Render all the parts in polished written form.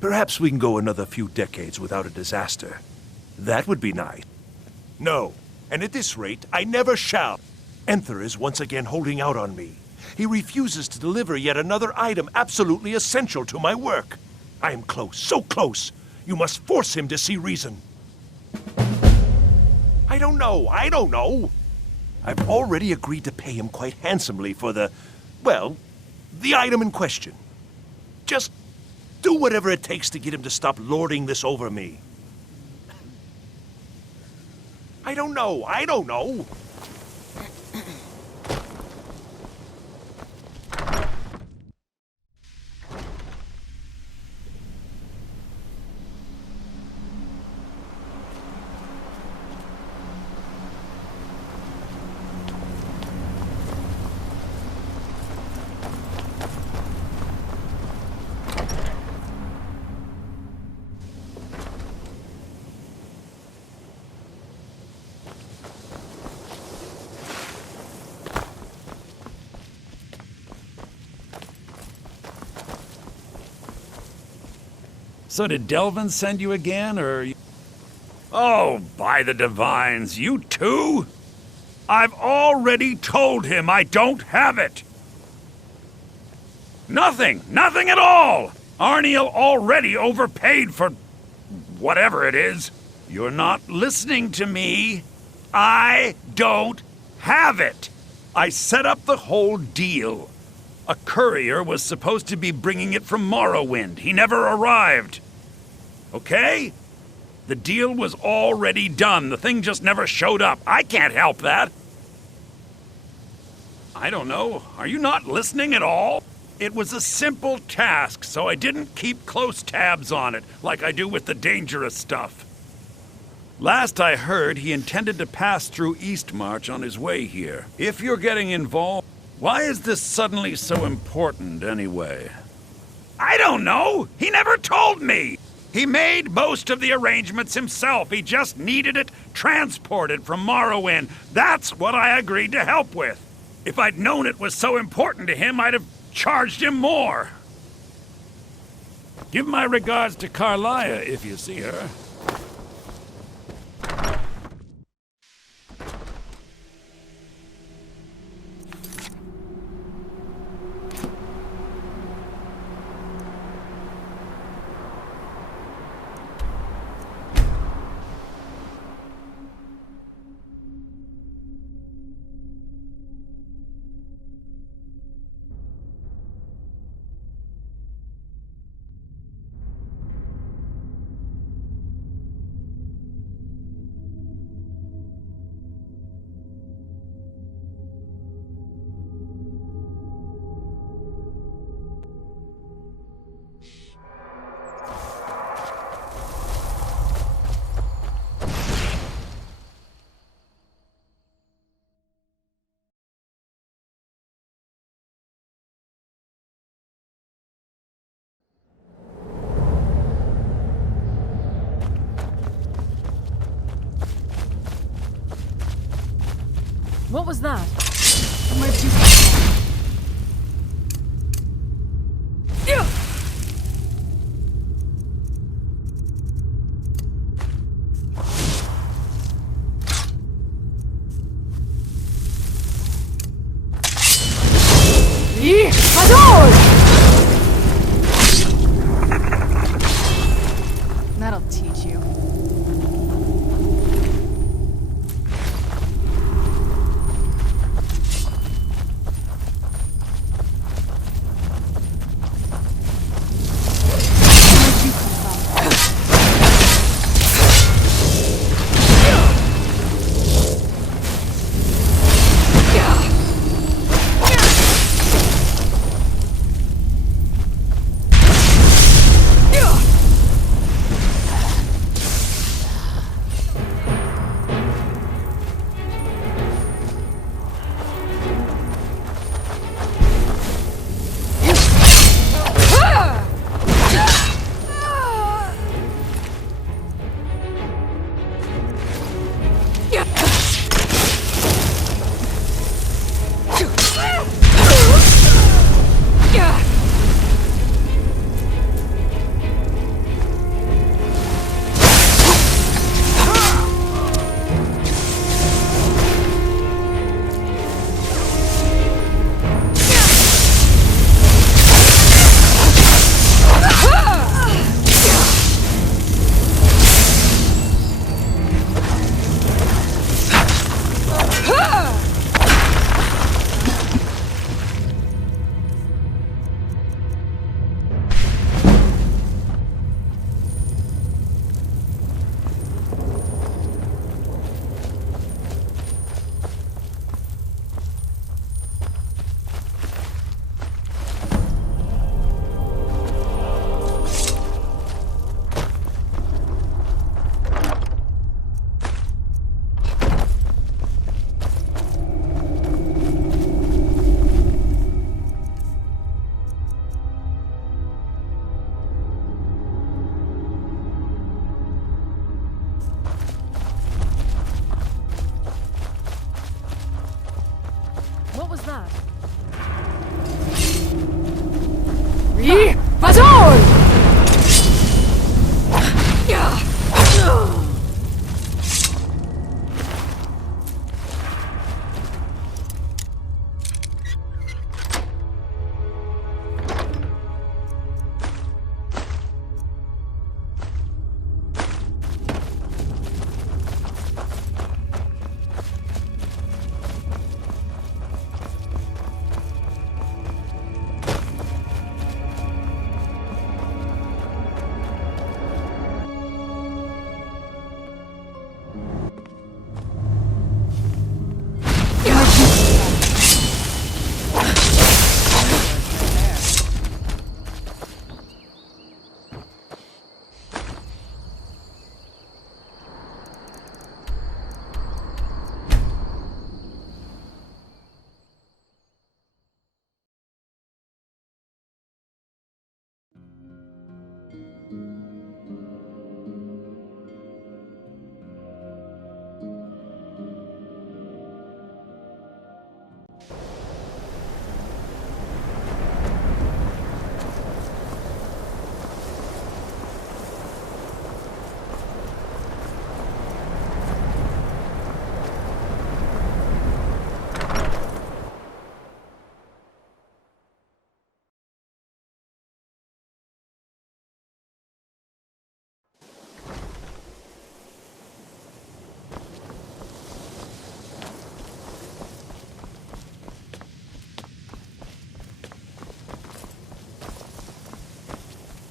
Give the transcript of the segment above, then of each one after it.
Perhaps we can go another few decades without a disaster. That would be nice. No, and at this rate, I never shall. Enther is once again holding out on me. He refuses to deliver yet another item absolutely essential to my work. I am close, so close. You must force him to see reason. I don't know. I've already agreed to pay him quite handsomely for the item in question. Just do whatever it takes to get him to stop lording this over me. I don't know. So did Delvin send you again, or... Oh, by the divines, you too? I've already told him I don't have it. Nothing at all! Arniel already overpaid for... whatever it is. You're not listening to me. I don't have it. I set up the whole deal. A courier was supposed to be bringing it from Morrowind. He never arrived. Okay? The deal was already done. The thing just never showed up. I can't help that. I don't know. Are you not listening at all? It was a simple task, so I didn't keep close tabs on it, like I do with the dangerous stuff. Last I heard, he intended to pass through Eastmarch on his way here. If you're getting involved, why is this suddenly so important, anyway? I don't know! He never told me! He made most of the arrangements himself. He just needed it transported from Morrowind. That's what I agreed to help with. If I'd known it was so important to him, I'd have charged him more. Give my regards to Carlia if you see her. What was that? My That'll teach you.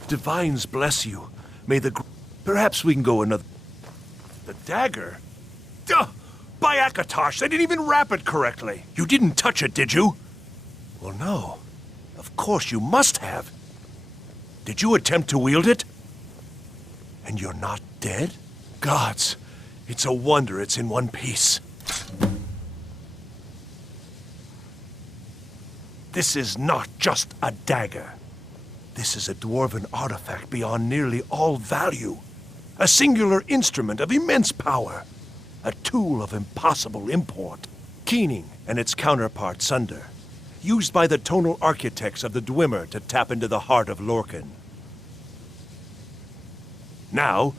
Divines bless you. May the... Perhaps we can go another... The dagger? Duh! By Akatosh, they didn't even wrap it correctly. You didn't touch it, did you? Well, no. Of course you must have. Did you attempt to wield it? And you're not dead? Gods, it's a wonder it's in one piece. This is not just a dagger. This is a dwarven artifact beyond nearly all value. A singular instrument of immense power. A tool of impossible import. Keening and its counterpart Sunder. Used by the tonal architects of the Dwemer to tap into the heart of Lorcan. Now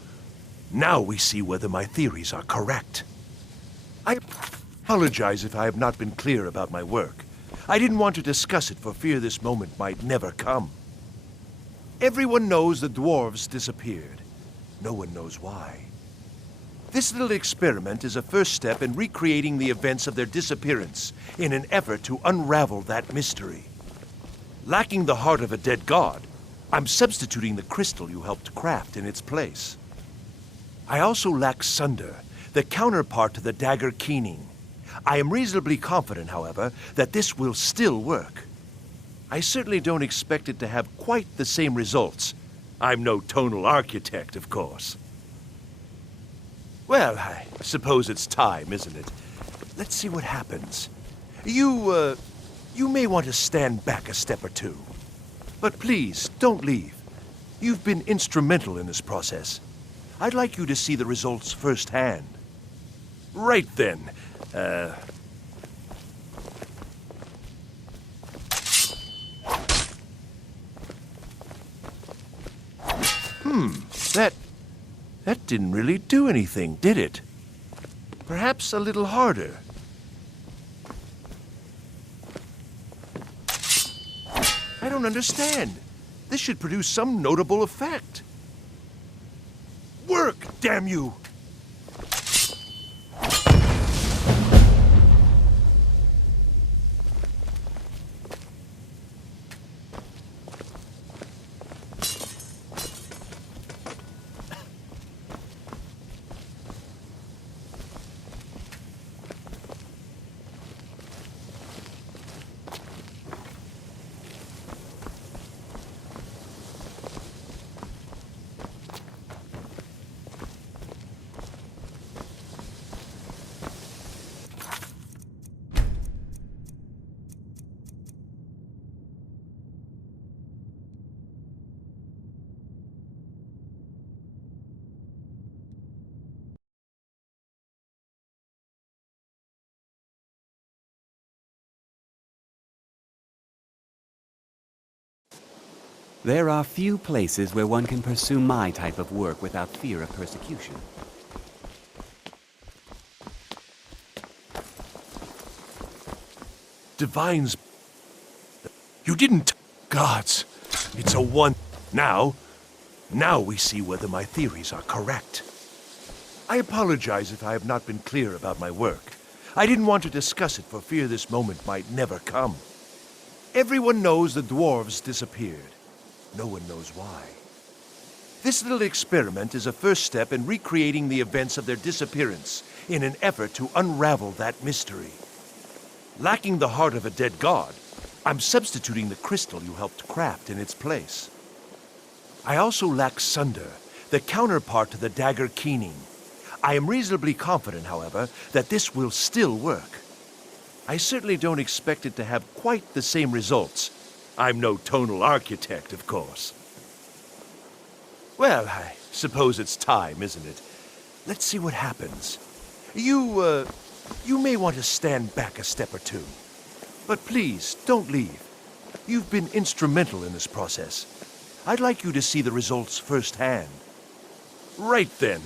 we see whether my theories are correct. I apologize if I have not been clear about my work. I didn't want to discuss it for fear this moment might never come. Everyone knows the dwarves disappeared. No one knows why. This little experiment is a first step in recreating the events of their disappearance in an effort to unravel that mystery. Lacking the heart of a dead god, I'm substituting the crystal you helped craft in its place. I also lack Sunder, the counterpart to the dagger Keening. I am reasonably confident, however, that this will still work. I certainly don't expect it to have quite the same results. I'm no tonal architect, of course. Well, I suppose it's time, isn't it? Let's see what happens. You may want to stand back a step or two. But please, don't leave. You've been instrumental in this process. I'd like you to see the results firsthand. Right then. That didn't really do anything, did it? Perhaps a little harder. I don't understand. This should produce some notable effect. Work, damn you! There are few places where one can pursue my type of work without fear of persecution. Divines... You didn't... Gods, it's a one... Now we see whether my theories are correct. I apologize if I have not been clear about my work. I didn't want to discuss it for fear this moment might never come. Everyone knows the dwarves disappeared. No one knows why. This little experiment is a first step in recreating the events of their disappearance in an effort to unravel that mystery. Lacking the heart of a dead god, I'm substituting the crystal you helped craft in its place. I also lack Sunder, the counterpart to the dagger Keening. I am reasonably confident, however, that this will still work. I certainly don't expect it to have quite the same results. I'm no tonal architect, of course. Well, I suppose it's time, isn't it? Let's see what happens. You may want to stand back a step or two. But please, don't leave. You've been instrumental in this process. I'd like you to see the results firsthand. Right then.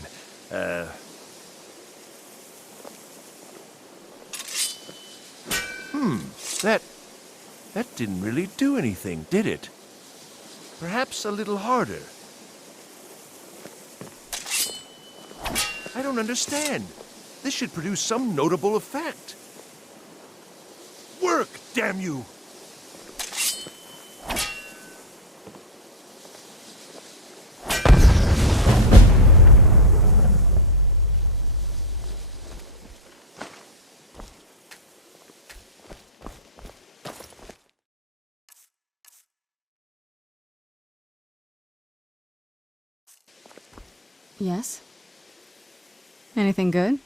That didn't really do anything, did it? Perhaps a little harder. I don't understand. This should produce some notable effect. Work, damn you! Yes? Anything good?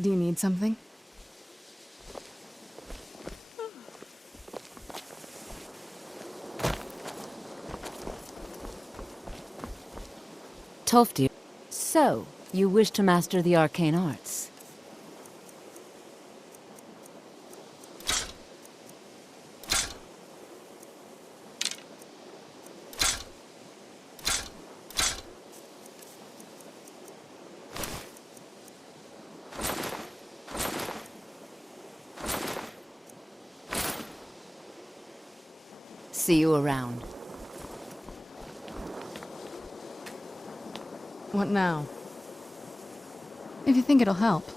Do you need something? Tofty. So, you wish to master the arcane arts? See you around. What now? If you think it'll help.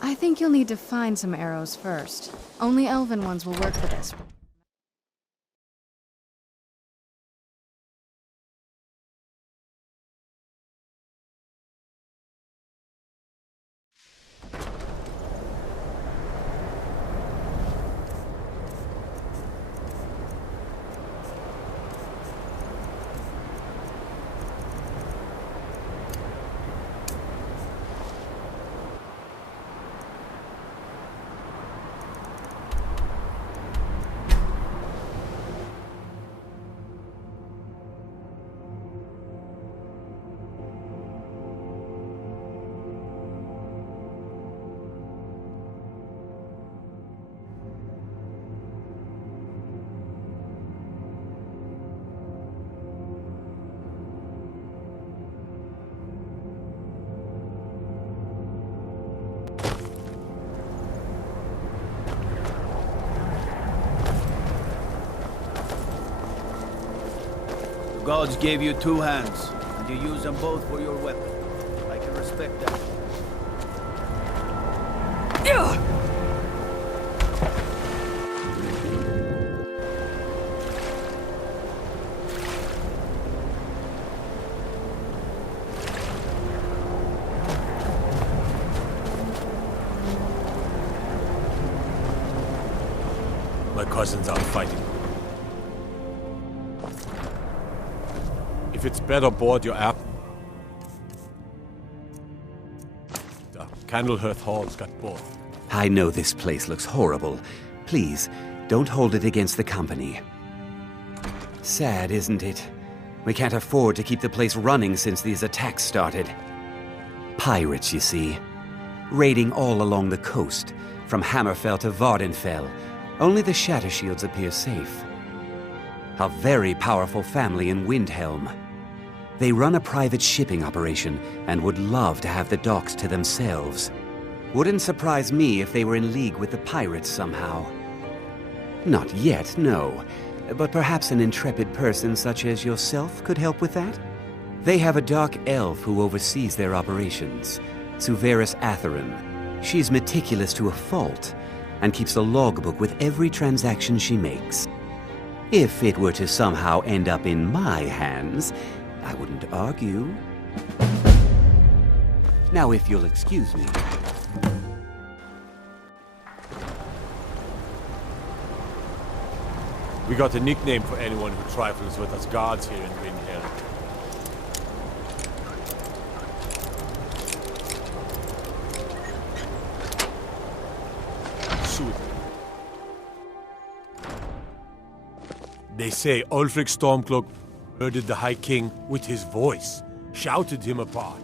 I think you'll need to find some arrows first. Only elven ones will work for this. Gods gave you two hands, and you use them both for your weapon. I can respect that. My cousin's out fighting. If it's better board your app. The Candlehearth Hall's got both. I know this place looks horrible. Please, don't hold it against the company. Sad, isn't it? We can't afford to keep the place running since these attacks started. Pirates, you see. Raiding all along the coast, from Hammerfell to Vardenfell. Only the Shattershields appear safe. A very powerful family in Windhelm. They run a private shipping operation and would love to have the docks to themselves. Wouldn't surprise me if they were in league with the pirates somehow. Not yet, no. But perhaps an intrepid person such as yourself could help with that? They have a dark elf who oversees their operations, Suveris Atherin. She's meticulous to a fault, and keeps a logbook with every transaction she makes. If it were to somehow end up in my hands, I wouldn't argue. Now, if you'll excuse me. We got a nickname for anyone who trifles with us gods here in Windhelm. Shoot. They say Ulfric Stormcloak murdered the High King with his voice, shouted him apart.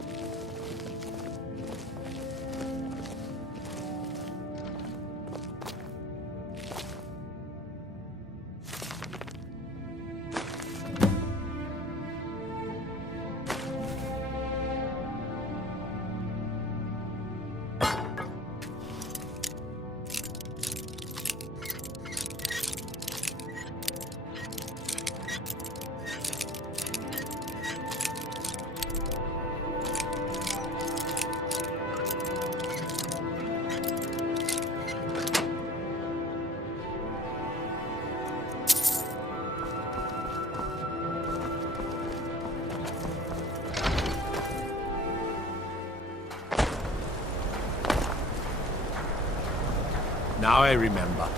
Now I remember.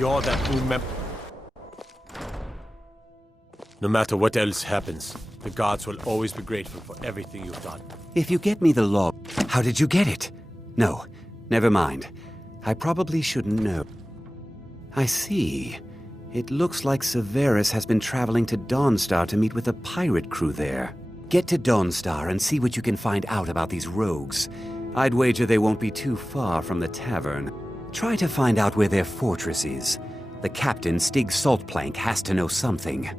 You're that new No matter what else happens, the gods will always be grateful for everything you've done. If you get me the log... How did you get it? No, never mind. I probably shouldn't know. I see. It looks like Severus has been traveling to Dawnstar to meet with a pirate crew there. Get to Dawnstar and see what you can find out about these rogues. I'd wager they won't be too far from the tavern. Try to find out where their fortress is. The captain, Stig Saltplank, has to know something.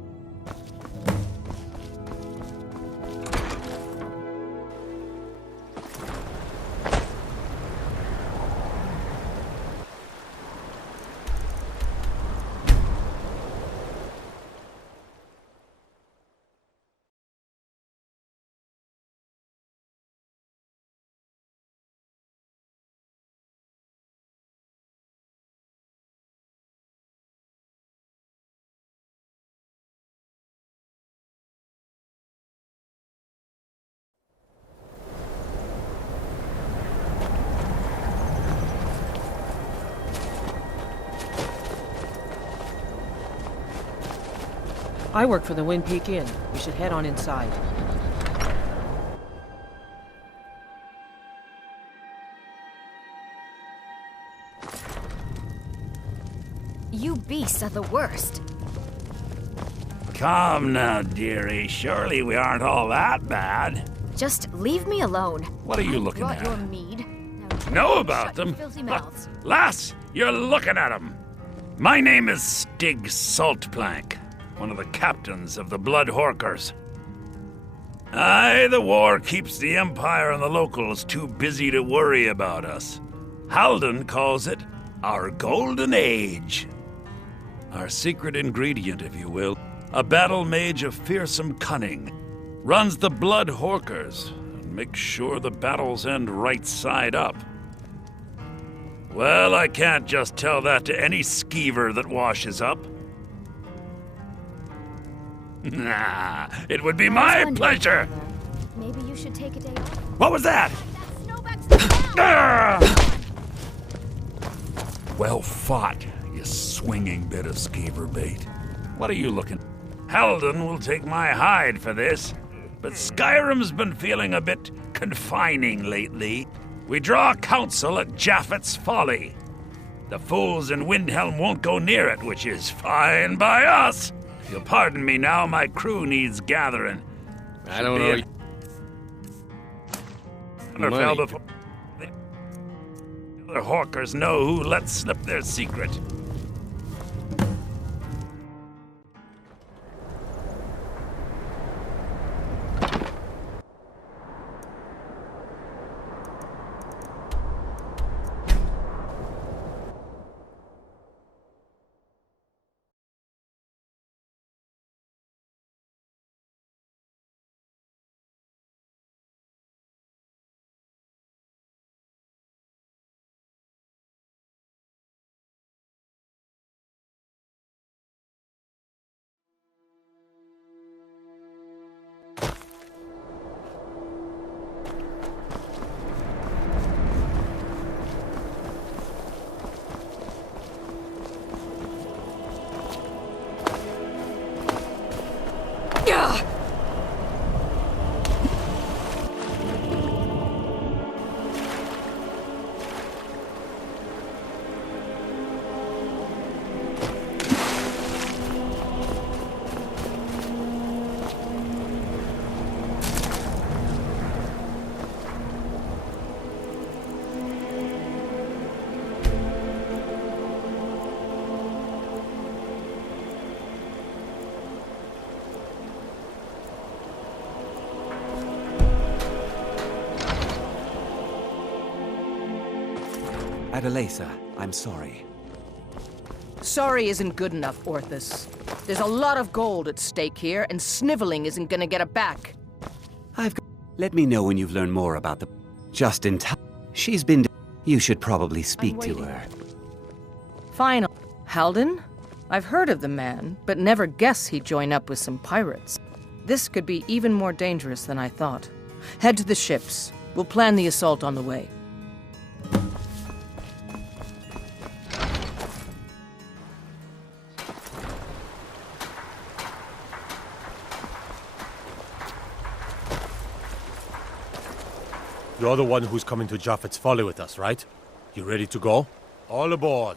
I work for the Wind Peak Inn. We should head on inside. You beasts are the worst. Come now, dearie. Surely we aren't all that bad. Just leave me alone. What are you looking Brought at? your mead. Now Know about shut your them? filthy mouths. Lass, you're looking at them. My name is Stig Saltplank, one of the captains of the Blood Horkers. Aye, the war keeps the Empire and the locals too busy to worry about us. Halden calls it our Golden Age. Our secret ingredient, if you will, a battle mage of fearsome cunning, runs the Blood Horkers and makes sure the battles end right side up. Well, I can't just tell that to any skeever that washes up. Nah, it would be my pleasure. Maybe you should take a day off. What was that? Well fought, you swinging bit of skeever bait. What are you looking? Halden will take my hide for this, but Skyrim's been feeling a bit confining lately. We draw counsel at Japhet's Folly. The fools in Windhelm won't go near it, which is fine by us. If you'll pardon me now, my crew needs gathering. I don't know. Fell before the Hawkers know who let slip their secret. Adelaisa, I'm sorry. Sorry isn't good enough, Orthus. There's a lot of gold at stake here, and sniveling isn't gonna get it back. Let me know when you've learned more about the... Just in time. She's been... You should probably speak to her. Final. Halden? I've heard of the man, but never guessed he'd join up with some pirates. This could be even more dangerous than I thought. Head to the ships. We'll plan the assault on the way. You're the one who's coming to Japheth's Folly with us, right? You ready to go? All aboard.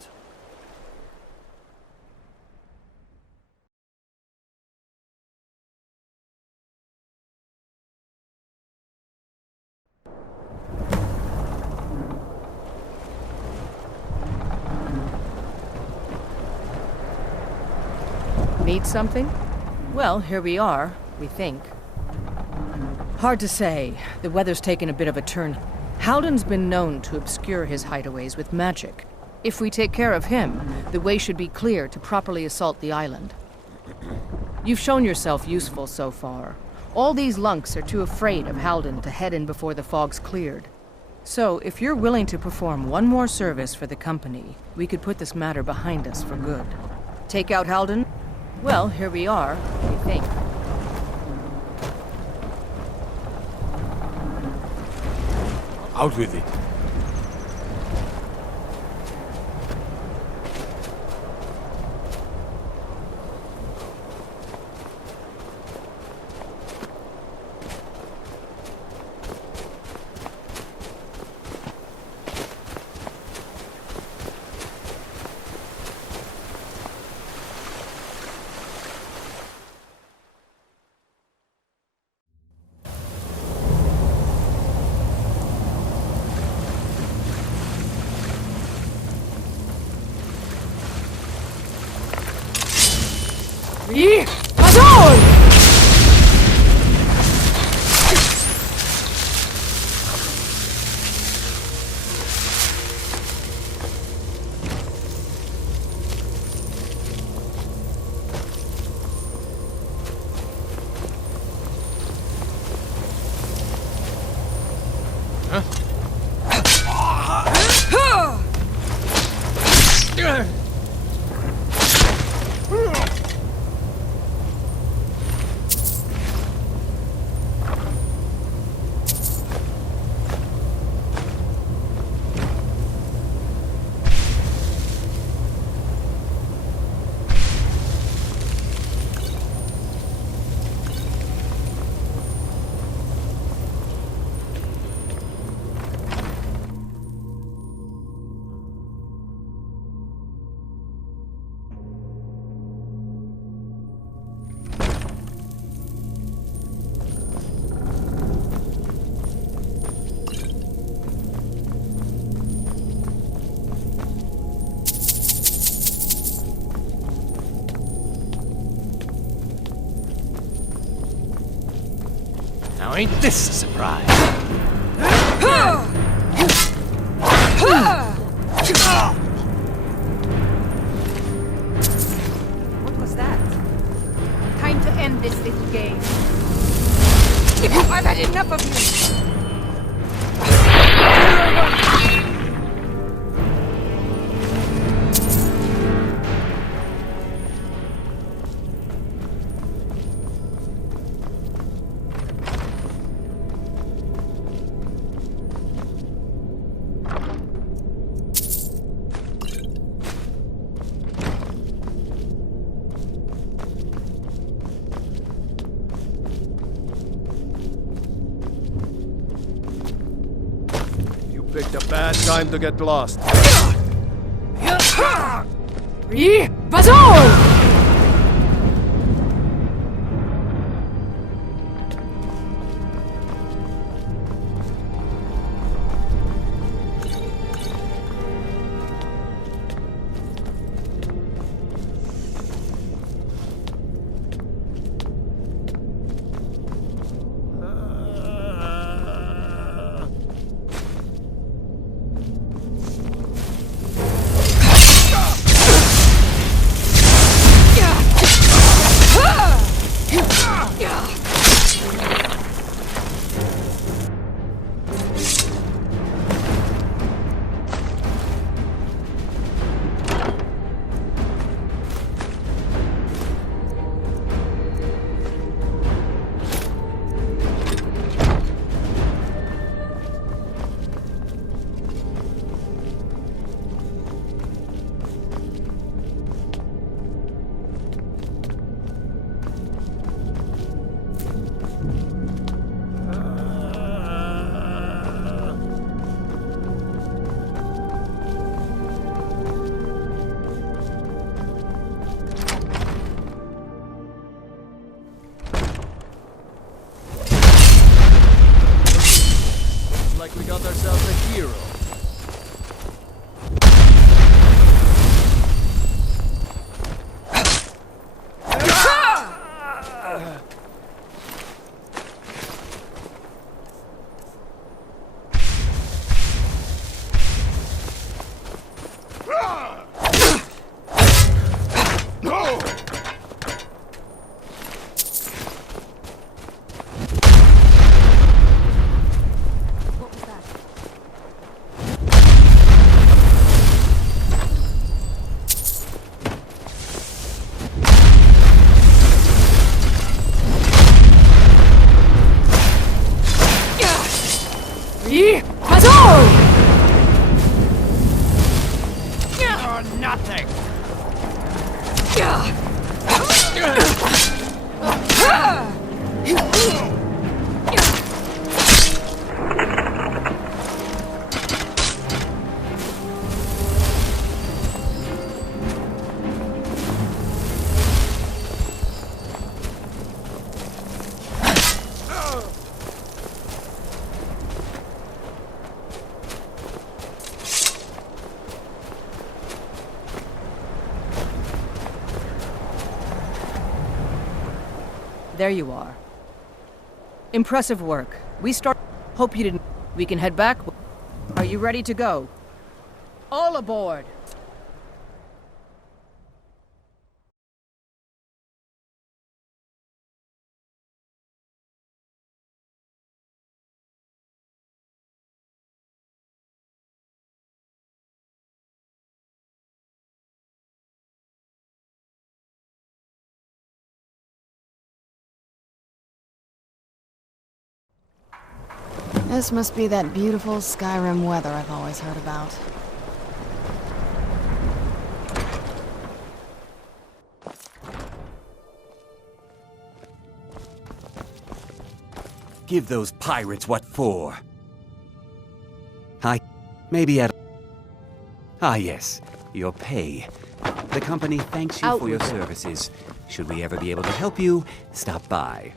Need something? Well, here we are, we think. Hard to say. The weather's taken a bit of a turn. Halden's been known to obscure his hideaways with magic. If we take care of him, the way should be clear to properly assault the island. You've shown yourself useful so far. All these lunks are too afraid of Halden to head in before the fog's cleared. So, if you're willing to perform one more service for the company, we could put this matter behind us for good. Take out Halden? Well, here we are, we think. Out with it. Now ain't this a surprise? What was that? Time to end this little game. I've had enough of you! Picked a bad time to get lost. Nothing! There you are. Impressive work. Hope you didn't... We can head back. Are you ready to go? All aboard! This must be that beautiful Skyrim weather I've always heard about. Give those pirates what for. Maybe at... Ah, yes. Your pay. The company thanks you for your services. Should we ever be able to help you, stop by.